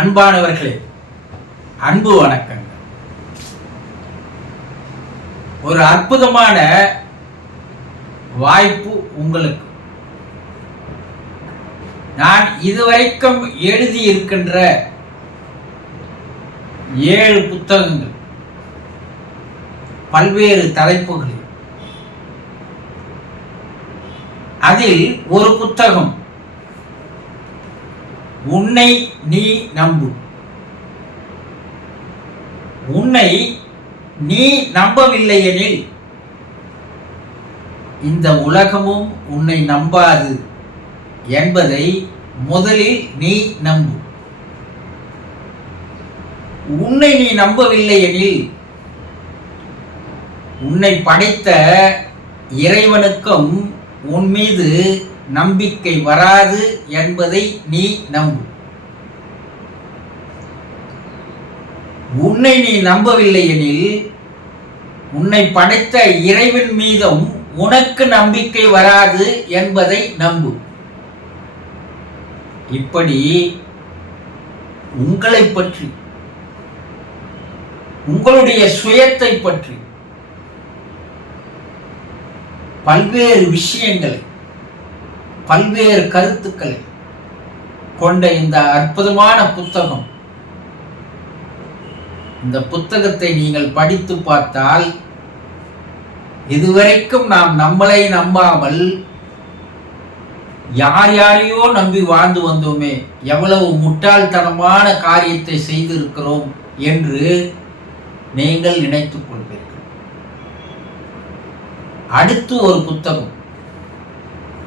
அன்பானவர்களே, அன்பு வணக்கங்கள். ஒரு அற்புதமான வாய்ப்பு உங்களுக்கு. நான் இதுவரைக்கும் எழுதியிருக்கின்ற 7 புத்தகங்கள், பல்வேறு தலைப்புகளில், அதில் ஒரு புத்தகம் உன்னை நீ நம்பு. உன்னை நீ நம்பவில்லை எனில் இந்த உலகமும் உன்னை நம்பாது என்பதை முதலில் நீ நம்பு. உன்னை நீ நம்பவில்லை எனில் உன்னை படைத்த இறைவனுக்கும் உன் மீது நம்பிக்கை வராது என்பதை நீ நம்பு. உன்னை நீ நம்பவில்லை எனில் உன்னை படைத்த இறைவன் மீதும் உனக்கு நம்பிக்கை வராது என்பதை நம்பு. இப்படி உங்களை பற்றி, உங்களுடைய சுயத்தை பற்றி பல்வேறு விஷயங்களை, பல்வேறு கருத்துக்களை கொண்ட இந்த அற்புதமான புத்தகம். இந்த புத்தகத்தை நீங்கள் படித்து பார்த்தால், இதுவரைக்கும் நாம் நம்மளை நம்பாமல் யார் யாரையோ நம்பி வாழ்ந்து வந்தோமே, எவ்வளவு முட்டாள்தனமான காரியத்தை செய்திருக்கிறோம் என்று நீங்கள் நினைத்துக் கொள்வீர்கள். அடுத்து ஒரு புத்தகம்,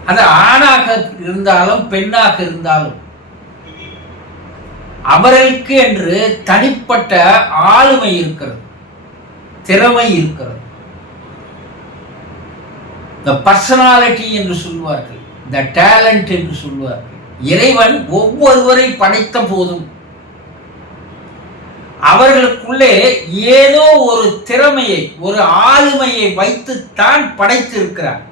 அது ஆணாக இருந்தாலும் பெண்ணாக இருந்தாலும் அவர்களுக்கு என்று தனிப்பட்ட ஆளுமை இருக்கிறது, திறமை இருக்கிறது. த பர்சனாலிட்டி என்று சொல்வார்கள், த டேலண்ட் என்று சொல்வார்கள். இறைவன் ஒவ்வொருவரை படைத்த போதும் அவர்களுக்குள்ளே ஏதோ ஒரு திறமையை, ஒரு ஆளுமையை வைத்துத்தான் படைத்திருக்கிறார்.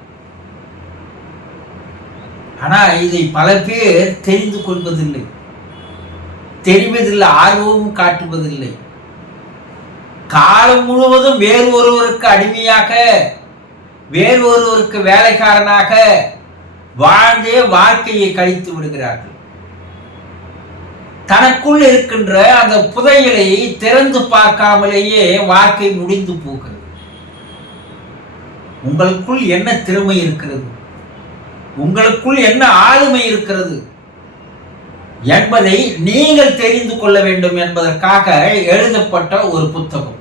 ஆனால் இதை பல பேர் தெரிந்து கொள்வதில்லை, தெரிவதில்லை, ஆர்வமும் காட்டுவதில்லை. காலம் முழுவதும் வேறு ஒருவருக்கு அடிமையாக, வேறு ஒருவருக்கு வேலைக்காரனாக வாழ்ந்தே வாழ்க்கையை கழித்து விடுகிறார்கள். தனக்குள் இருக்கின்ற அந்த புதையலை திறந்து பார்க்காமலேயே வாழ்க்கை முடிந்து போகிறது. உங்களுக்குள் என்ன திறமை இருக்கிறது, உங்களுக்குள் என்ன ஆளுமை இருக்கிறது என்பதை நீங்கள் தெரிந்து கொள்ள வேண்டும் என்பதற்காக எழுதப்பட்ட ஒரு புத்தகம்,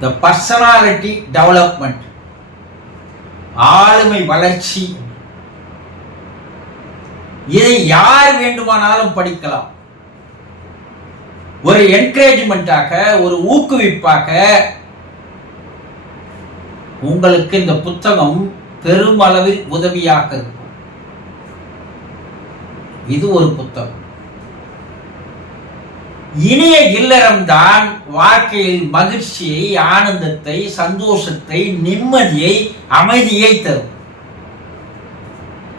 த பர்சனாலிட்டி டெவலப்மெண்ட், ஆளுமை வளர்ச்சி. இதை யார் வேண்டுமானாலும் படிக்கலாம். ஒரு என்கரேஜ்மெண்டாக, ஒரு ஊக்குவிப்பாக உங்களுக்கு இந்த புத்தகம் பெருமளவில் உதவியாக இருக்கும். இது ஒரு புத்தகம். இனிய இல்லறம்தான் வாழ்க்கையில் மகிழ்ச்சியை, ஆனந்தத்தை, சந்தோஷத்தை, நிம்மதியை, அமைதியை தரும்.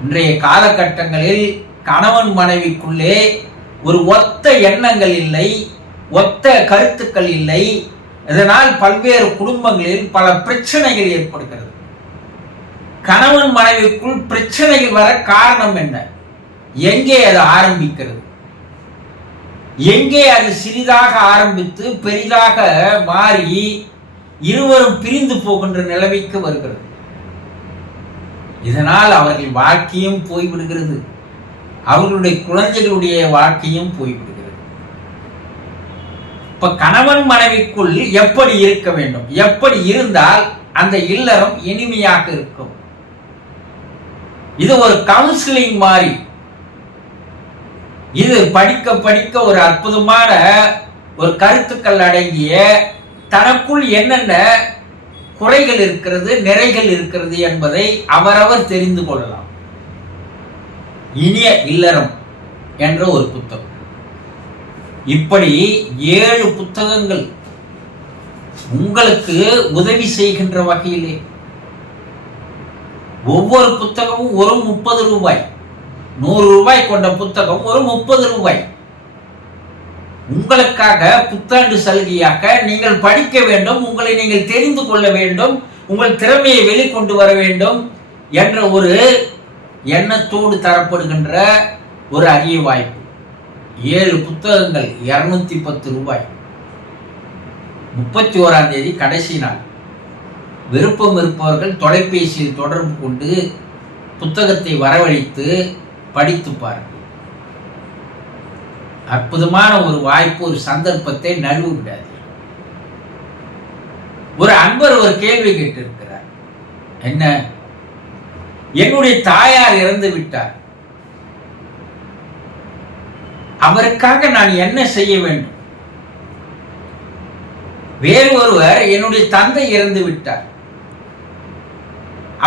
இன்றைய காலகட்டங்களில் கணவன் மனைவிக்குள்ளே ஒரு ஒத்த எண்ணங்கள் இல்லை, ஒத்த கருத்துக்கள் இல்லை. இதனால் பல்வேறு குடும்பங்களில் பல பிரச்சனைகள் ஏற்படுகிறது. கணவன் மனைவிக்குள் பிரச்சனைகள் வர காரணம் என்ன? எங்கே அது ஆரம்பிக்கிறது? எங்கே அது சிறிதாக ஆரம்பித்து பெரிதாக மாறி இருவரும் பிரிந்து போகின்ற நிலைமைக்கு வருகிறது? இதனால் அவர்கள் வாழ்க்கையும் போய்விடுகிறது, அவர்களுடைய குழந்தைகளுடைய வாழ்க்கையும் போய்விடுகிறது. இப்ப கணவன் மனைவிக்குள் எப்படி இருக்க வேண்டும், எப்படி இருந்தால் அந்த இல்லறம் இனிமையாக இருக்கும்? இது ஒரு கவுன்சிலிங் மாதிரி. இது படிக்க படிக்க ஒரு அற்புதமான ஒரு கருத்துக்கள் அடங்கிய, தனக்குள் என்னென்ன குறைகள் இருக்கிறது, நிறைகள் இருக்கிறது என்பதை அவரவர் தெரிந்து கொள்ளலாம். இனிய இல்லறம் என்ற ஒரு புத்தகம். இப்படி 7 புத்தகங்கள் உங்களுக்கு உதவி செய்கின்ற வகையிலே, ஒவ்வொரு புத்தகமும் ஒரு 30 ரூபாய், 100 ரூபாய் கொண்ட புத்தகம் ஒரு 30 ரூபாய். உங்களுக்காக புத்தாண்டு சலுகையாக நீங்கள் படிக்க வேண்டும், உங்களை நீங்கள் தெரிந்து கொள்ள வேண்டும், உங்கள் திறமையை வெளிக்கொண்டு வர வேண்டும் என்ற ஒரு எண்ணத்தோடு தரப்படுகின்ற ஒரு அரிய வாய்ப்பு. 7 புத்தகங்கள், 210 ரூபாய். 31ஆம் தேதி கடைசி நாள். விருப்பம் இருப்பவர்கள் தொலைபேசியில் தொடர்பு கொண்டு புத்தகத்தை வரவழைத்து படித்து பாருங்கள். அற்புதமான ஒரு வாய்ப்பு, ஒரு சந்தர்ப்பத்தை நழுவ விடாது. ஒரு அன்பர் ஒரு கேள்வி கேட்டிருக்கிறார். என்ன? என்னுடைய தாயார் இறந்து விட்டார், அவருக்காக நான் என்ன செய்ய வேண்டும்? வேறு ஒருவர் என்னுடைய தந்தை இறந்து விட்டார்,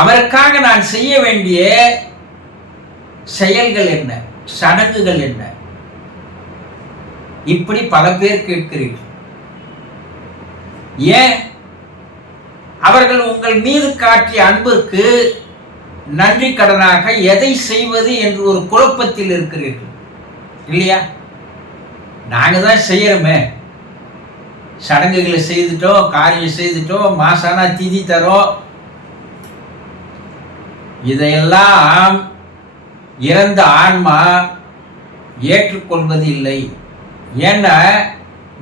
அவருக்காக நான் செய்ய வேண்டிய செயல்கள் என்ன, சடங்குகள் என்ன? இப்படி பல பேர் கேட்கிறீர்கள். ஏன்? அவர்கள் உங்கள் மீது காட்டிய அன்பிற்கு நன்றி கடனாக எதை செய்வது என்று ஒரு குழப்பத்தில் இருக்கிறீர்கள் இல்லையா? நாங்க தான் செய்யறோமே, சடங்குகளை செய்துட்டோம், காரியம் செய்துட்டோம், மாசானா திதி தரோம். இதையெல்லாம் இறந்த ஆன்மா ஏற்றுக்கொள்வது இல்லை. ஏன்னா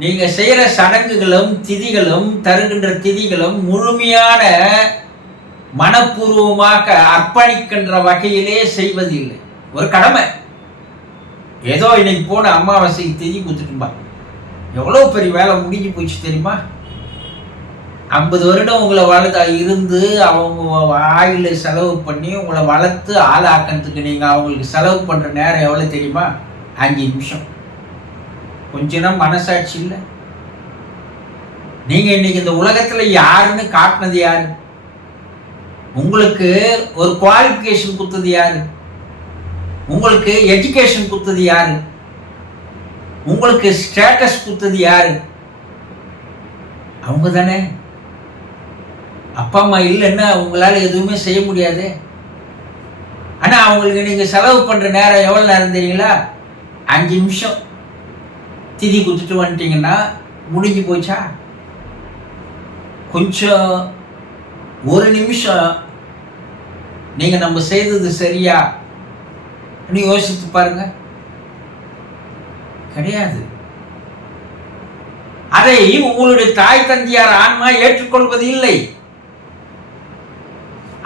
நீங்க செய்யற சடங்குகளும் திதிகளும் தருகின்ற திதிகளும் முழுமையான மனப்பூர்வமாக அர்ப்பணிக்கின்ற வகையிலே செய்வதில்லை. ஒரு கடமை. ஏதோ இன்னைக்கு போன அமாவாசைக்கு திதி கொடுத்துட்டுமா, எவ்வளவு பெரிய வேலை முடிஞ்சு போச்சு தெரியுமா? 50 வருடம் உங்களை இருந்து அவங்க ஆயுள செலவு பண்ணி உங்களை வளர்த்து ஆளாக்கிறதுக்கு நீங்க அவங்களுக்கு செலவு பண்ற நேரம் எவ்வளவு தெரியுமா? 5 நிமிஷம். கொஞ்ச நேரம் மனசாட்சி இல்லை. நீங்க இன்னைக்கு இந்த உலகத்துல யாருன்னு காட்டினது யாரு? உங்களுக்கு ஒரு குவாலிஃபிகேஷன் கொடுத்தது யாரு? உங்களுக்கு எஜுகேஷன் கொடுத்தது யாரு? உங்களுக்கு ஸ்டேட்டஸ் கொடுத்தது யாரு? அவங்க தானே. அப்பா அம்மா இல்லைன்னா உங்களால எதுவுமே செய்ய முடியாது. ஆனா அவங்களுக்கு நீங்க செலவு பண்ற நேரம் எவ்வளவு நேரம் தெரியுங்களா? 5 நிமிஷம். திதி கொடுத்துட்டு வந்துட்டீங்கன்னா முடிஞ்சு போச்சா? கொஞ்சம் ஒரு நிமிஷம் நீங்க நம்ம செய்தது சரியா யோசித்து பாருங்க. கிடையாது. அதை உங்களுடைய தாய் தந்தையார் ஆன்மா ஏற்றுக்கொள்வது இல்லை.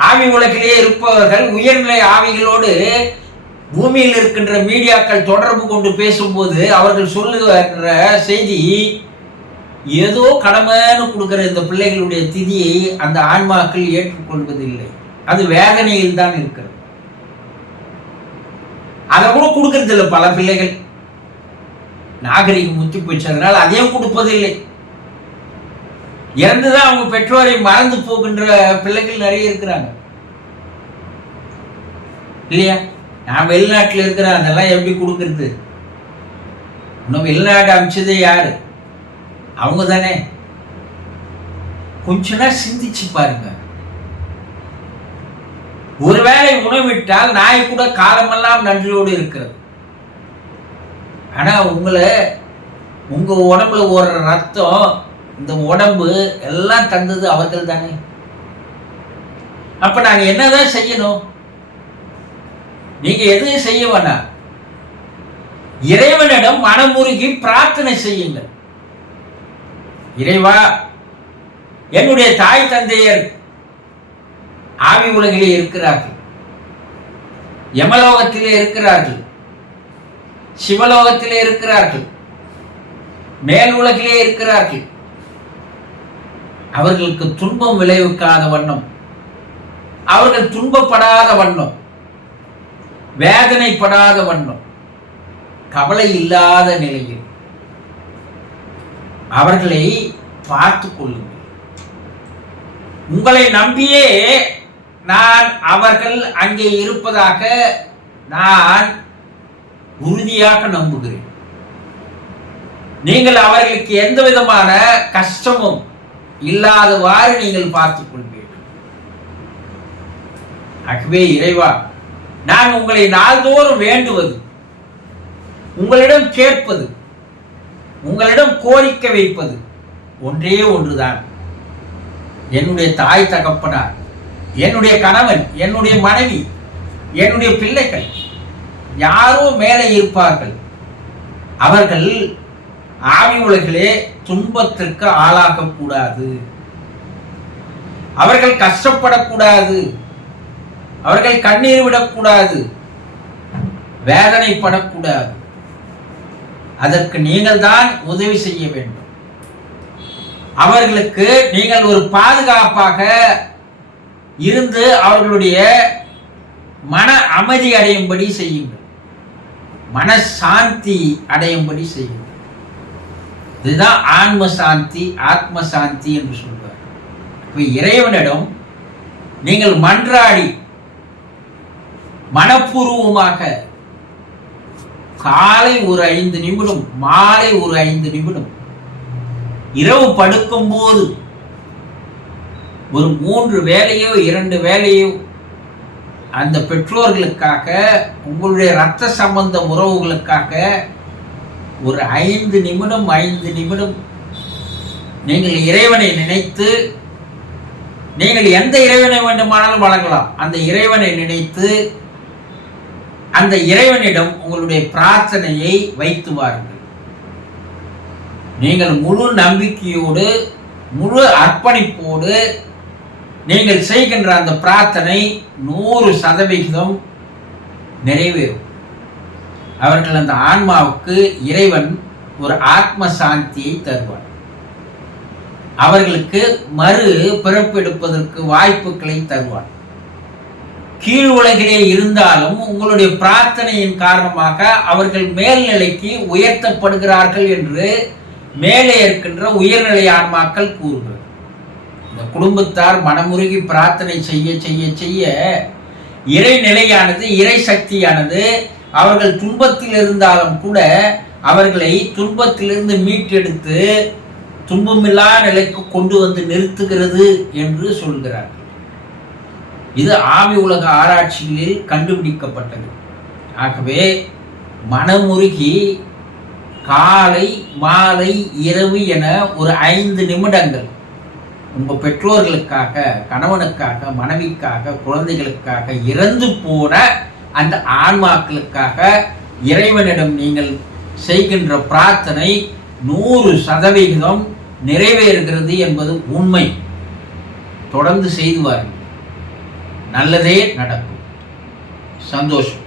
ஆவி உலகிலே இருப்பவர்கள் உயர்நிலை ஆவிகளோடு பூமியில் இருக்கின்ற மீடியாக்கள் தொடர்பு கொண்டு பேசும்போது அவர்கள் சொல்லுகிற செய்தி ஏதோ கடமைன்னு கொடுக்கிற இந்த பிள்ளைகளுடைய திதியை அந்த ஆன்மாக்கள் ஏற்றுக்கொள்வதில்லை. அது வேதனையில் தான் இருக்கிறது. அதை கூட கொடுக்கறது இல்லை. பல பிள்ளைகள் நாகரிகம் முத்தி போச்சு, அதனால அதையும் கொடுப்பதில்லை. இறந்துதான் அவங்க பெற்றோரை மறந்து போகின்ற பிள்ளைகள் நிறைய இருக்கிறாங்க இல்லையா? நான் வெளிநாட்டில் இருக்கிறேன், அதெல்லாம் எப்படி கொடுக்கறது? இன்னும் வெளிநாட்டு அமைச்சதே யாரு? அவங்க தானே. கொஞ்ச நேரம் சிந்திச்சு பாருங்க. ஒருவேளை உணவிட்டால் நாய் கூட காலமெல்லாம் நன்றியோடு இருக்கிறது. ஆனா உங்க உடம்புல ஓடுற ரத்தம், இந்த உடம்பு எல்லாம் தந்தது அவர்கள் தானே. அப்ப நாங்க என்னதான் செய்யணும்? நீங்க எதுவும் செய்ய வேணாம். இறைவனிடம் மனமுருகி பிரார்த்தனை செய்யுங்கள். இறைவா, என்னுடைய தாய் தந்தையர் ஆவி உலகிலே இருக்கிறார்கள், யமலோகத்திலே இருக்கிறார்கள், சிவலோகத்திலே இருக்கிறார்கள், மேல் உலகிலே இருக்கிறார்கள். அவர்களுக்கு துன்பம் விளைவிக்காத வண்ணம், அவர்கள் துன்பப்படாத வண்ணம், வேதனைப்படாத வண்ணம், கவலை இல்லாத நிலையில் அவர்களை பார்த்துக் கொள்ளுங்கள். உங்களை நம்பியே நான் அவர்கள் அங்கே இருப்பதாக நான் உறுதியாக நம்புகிறேன். நீங்கள் அவர்களுக்கு எந்த விதமான கஷ்டமும் இல்லாதவாறு நீங்கள் பார்த்துக் கொள்வீர்கள். ஆகவே இறைவா, நான் உங்களை நாள்தோறும் வேண்டுவது, உங்களிடம் கேட்பது, உங்களிடம் கோரிக்கை வைப்பது ஒன்றே ஒன்றுதான். என்னுடைய தாய் தகப்பனார், என்னுடைய கணவன், என்னுடைய மனைவி, என்னுடைய பிள்ளைகள் யாரோ மேலே இருப்பார்கள். அவர்கள் ஆவி உலகிலே துன்பத்திற்கு ஆளாகக்கூடாது, அவர்கள் கஷ்டப்படக்கூடாது, அவர்கள் கண்ணீர் விடக்கூடாது, வேதனைப்படக்கூடாது. அதற்கு நீங்கள் தான் உதவி செய்ய வேண்டும். அவர்களுக்கு நீங்கள் ஒரு பாதுகாப்பாக இருந்து அவர்களுடைய மன அமைதி அடையும்படி செய்யுங்கள், மனசாந்தி அடையும்படி செய்யுங்கள். இதுதான் ஆன்ம சாந்தி, ஆத்ம சாந்தி என்று சொல்வார். இப்ப இறைவனிடம் நீங்கள் மன்றாடி மனப்பூர்வமாக காலை ஒரு 5 நிமிடம், மாலை ஒரு 5 நிமிடம், இரவு படுக்கும் போது ஒரு 3 வேளையோ 2 வேளையோ அந்த பெற்றோர்களுக்காக, உங்களுடைய இரத்த சம்பந்த உறவுகளுக்காக ஒரு 5 நிமிடம் 5 நிமிடம் நீங்கள் இறைவனை நினைத்து, நீங்கள் எந்த இறைவனை வேண்டுமானாலும் வழங்கலாம், அந்த இறைவனை நினைத்து அந்த இறைவனிடம் உங்களுடைய பிரார்த்தனையை வைத்து வாருங்கள். நீங்கள் முழு நம்பிக்கையோடு, முழு அர்ப்பணிப்போடு நீங்கள் செய்கின்ற அந்த பிரார்த்தனை 100% நிறைவேறும். அவர்கள் அந்த ஆன்மாவுக்கு இறைவன் ஒரு ஆத்ம சாந்தியை தருவார். அவர்களுக்கு மறு பிறப்பெடுப்பதற்கு வாய்ப்புகளை தருவார். கீழ் உலகிலே இருந்தாலும் உங்களுடைய பிரார்த்தனையின் காரணமாக அவர்கள் மேல்நிலைக்கு உயர்த்தப்படுகிறார்கள் என்று மேலே இருக்கின்ற உயர்நிலை ஆன்மாக்கள் கூறுகிறது. இந்த குடும்பத்தார் மனமுருகி பிரார்த்தனை செய்ய செய்ய செய்ய இறைநிலையானது, இறை சக்தியானது அவர்கள் துன்பத்தில் இருந்தாலும் கூட அவர்களை துன்பத்திலிருந்து மீட்டெடுத்து துன்பமில்லா நிலைக்கு கொண்டு வந்து நிறுத்துகிறது என்று சொல்கிறார்கள். இது ஆவி உலக ஆராய்ச்சிகளில் கண்டுபிடிக்கப்பட்டது. ஆகவே மனமுருகி காலை மாலை இரவு என ஒரு 5 நிமிடங்கள் உங்கள் பெற்றோர்களுக்காக, கணவனுக்காக, மனைவிக்காக, குழந்தைகளுக்காக, இறந்து போன அந்த ஆன்மாக்களுக்காக இறைவனிடம் நீங்கள் செய்கின்ற பிரார்த்தனை 100% நிறைவேறுகிறது என்பது உண்மை. தொடர்ந்து செய்து வாருங்கள், நல்லதே நடக்கும். சந்தோஷம்.